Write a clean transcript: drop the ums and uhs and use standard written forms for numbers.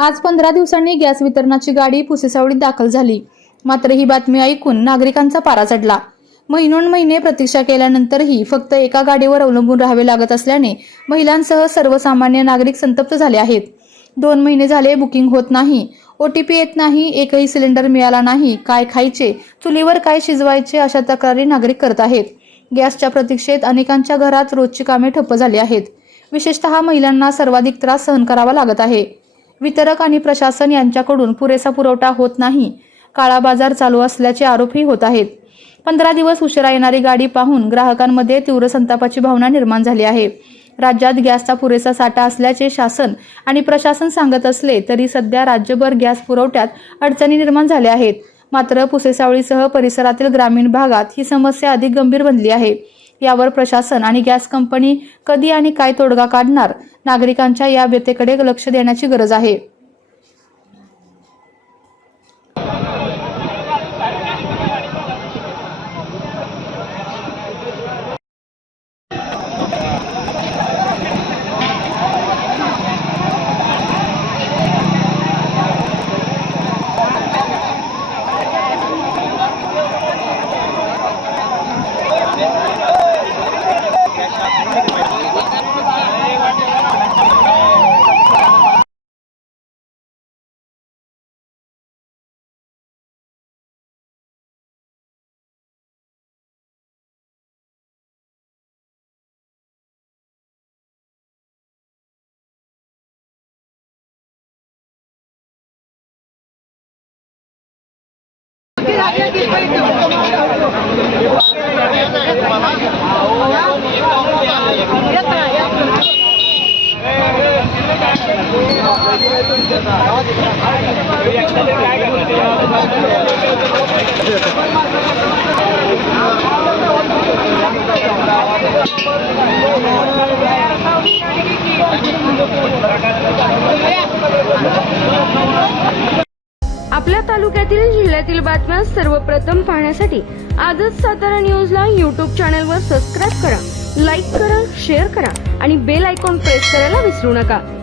आज 15 दिवसांनी गॅस वितरणाची गाडी पुसेसावळीत दाखल झाली. मात्र ही बातमी ऐकून नागरिकांचा पारा चढला. महिनोन्महिने प्रतीक्षा केल्यानंतरही फक्त एका गाडीवर अवलंबून राहावे लागत असल्याने महिलांसह सर्वसामान्य नागरिक संतप्त झाले आहेत. 2 महिने झाले बुकिंग होत नाही, OTP येत नाही, एकही सिलेंडर मिळाला नाही, काय खायचे, चुलीवर काय शिजवायचे अशा तक्रारी नागरिक करत आहेत. गॅसच्या प्रतीक्षेत अनेकांच्या घरात रोजची कामे ठप्प झाली आहेत. विशेषतः महिलांना सर्वाधिक त्रास सहन करावा लागत आहे. वितरक आणि प्रशासन यांच्याकडून पुरेसा पुरवठा होत नाही, काळा बाजार चालू असल्याचे आरोपही होत आहेत. 15 दिवस उशिरा येणारी गाडी पाहून ग्राहकांमध्ये तीव्र संतापाची भावना निर्माण झाली आहे. राज्यात गॅसचा पुरेसा साठा असल्याचे शासन आणि प्रशासन सांगत असले तरी सध्या राज्यभर गॅस पुरवठ्यात अडचणी निर्माण झाल्या आहेत. मात्र पुसेसावळीसह परिसरातील ग्रामीण भागात ही समस्या अधिक गंभीर बनली आहे. यावर प्रशासन आणि गॅस कंपनी कधी आणि काय तोडगा काढणार, नागरिकांच्या या व्यथेकडे लक्ष देण्याची गरज आहे. आपल्या तालुक्यातील जिल्ह्यातील बातम्या सर्वप्रथम पाहण्यासाठी आजच सातारा न्यूजला YouTube चॅनलवर सबस्क्राईब करा, लाईक करा, शेअर करा आणि बेल आयकॉन प्रेस करायला विसरू नका.